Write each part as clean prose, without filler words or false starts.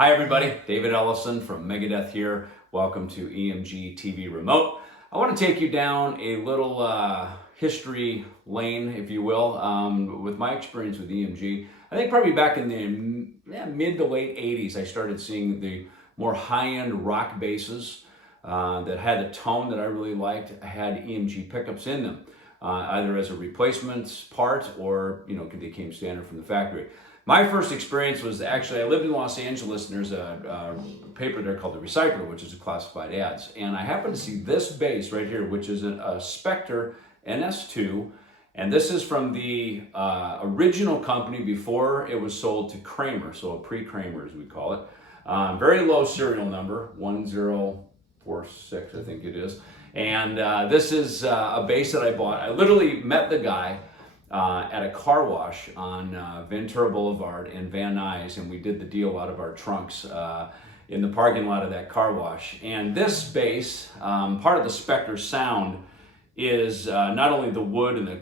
Hi everybody, David Ellefson from Megadeth here. Welcome to EMGtv Remote. I want to take you down a little history lane, if you will, with my experience with EMG. I think probably back in the mid to late 80s, I started seeing the more high-end rock basses that had a tone that I really liked, had EMG pickups in them, either as a replacement part or, they came standard from the factory. My first experience was actually, I lived in Los Angeles, and there's a paper there called The Recycler, which is a classified ads. And I happened to see this bass right here, which is a Spector NS2. And this is from the original company before it was sold to Kramer, so a pre-Kramer as we call it. Very low serial number, 1046 I think it is. And this is a bass that I bought. I literally met the guy at a car wash on Ventura Boulevard in Van Nuys, and we did the deal out of our trunks in the parking lot of that car wash. And this bass, part of the Spector sound, is not only the wood and the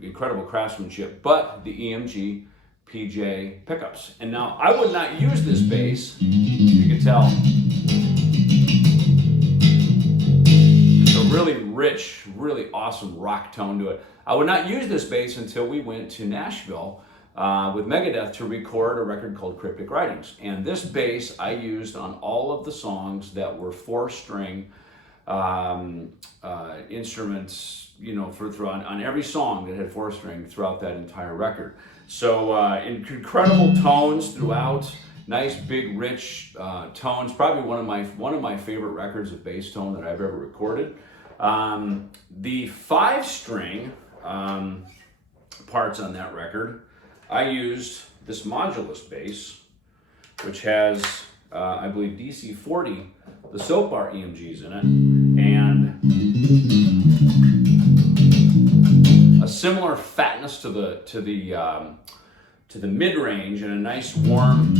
incredible craftsmanship, but the EMG PJ pickups. And now I would not use this bass, you can tell. Really rich, really awesome rock tone to it. I would not use this bass until we went to Nashville with Megadeth to record a record called Cryptic Writings. And this bass I used on all of the songs that were four-string instruments, on every song that had four-string throughout that entire record. So incredible tones throughout. Nice, big, rich tones. Probably one of my favorite records of bass tone that I've ever recorded. The five-string parts on that record, I used this Modulus bass, which has, I believe, DC-40, the soap bar EMGs in it, and a similar fatness to the mid-range, and a nice warm.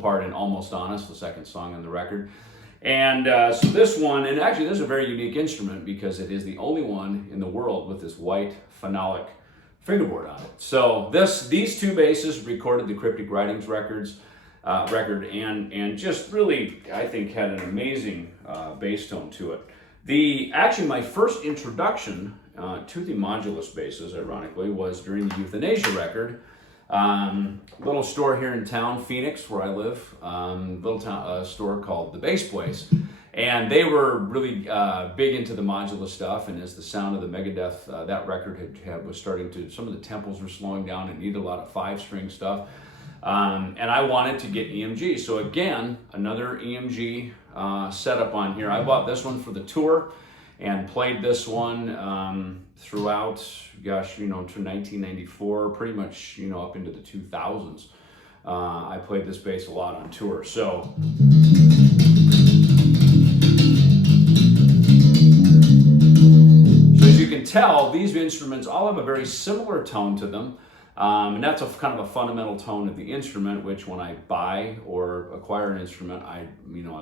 Part in Almost Honest, the second song on the record. And so this one, and actually this is a very unique instrument because it is the only one in the world with this white phenolic fingerboard on it. So these two basses recorded the Cryptic Writings record and just really, I think, had an amazing bass tone to it. Actually my first introduction to the Modulus basses, ironically, was during the Euthanasia record. Little store here in town, Phoenix, where I live, store called The Bass Place, and they were really big into the Modulus stuff. And as the sound of the Megadeth, that record was starting to, some of the tempos were slowing down and needed a lot of five-string stuff, and I wanted to get EMG. So again, another EMG setup on here. I bought this one for the tour and played this one throughout, to 1994, pretty much, up into the 2000s. I played this bass a lot on tour. So as you can tell, these instruments all have a very similar tone to them. And that's a kind of a fundamental tone of the instrument, which when I buy or acquire an instrument, I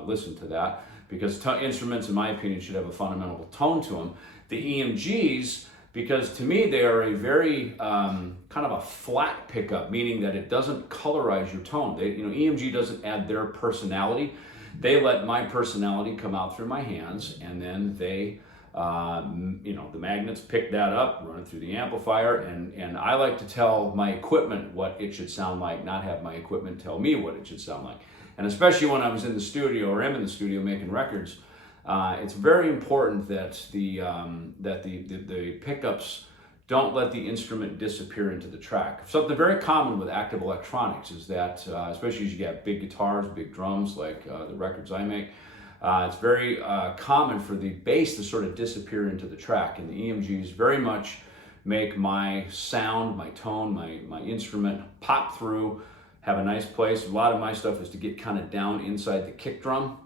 listen to that, because instruments, in my opinion, should have a fundamental tone to them. The EMGs, because to me they are a very kind of a flat pickup, meaning that it doesn't colorize your tone. EMG doesn't add their personality. They let my personality come out through my hands, and then they the magnets pick that up, run it through the amplifier, and I like to tell my equipment what it should sound like, not have my equipment tell me what it should sound like. And especially when I was in the studio or am in the studio making records, it's very important that the pickups don't let the instrument disappear into the track. Something very common with active electronics is that, especially as you get big guitars, big drums, like the records I make, it's very common for the bass to sort of disappear into the track, and the EMGs very much make my sound, my tone, my instrument pop through, have a nice place. A lot of my stuff is to get kind of down inside the kick drum.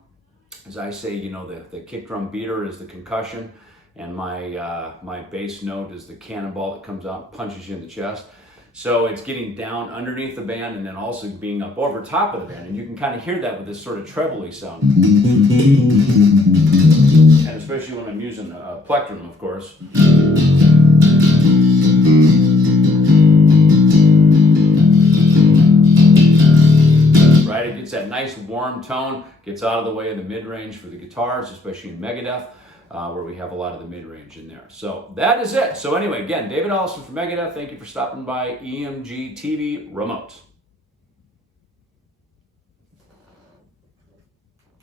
As I say, the kick drum beater is the concussion, and my bass note is the cannonball that comes out and punches you in the chest. So it's getting down underneath the band and then also being up over top of the band. And you can kind of hear that with this sort of trebly sound. And especially when I'm using a plectrum, of course. gets that nice warm tone, gets out of the way of the mid-range for the guitars, especially in Megadeth, where we have a lot of the mid-range in there. So that is it. So anyway, again, David Ellefson from Megadeth. Thank you for stopping by EMGtv Remote.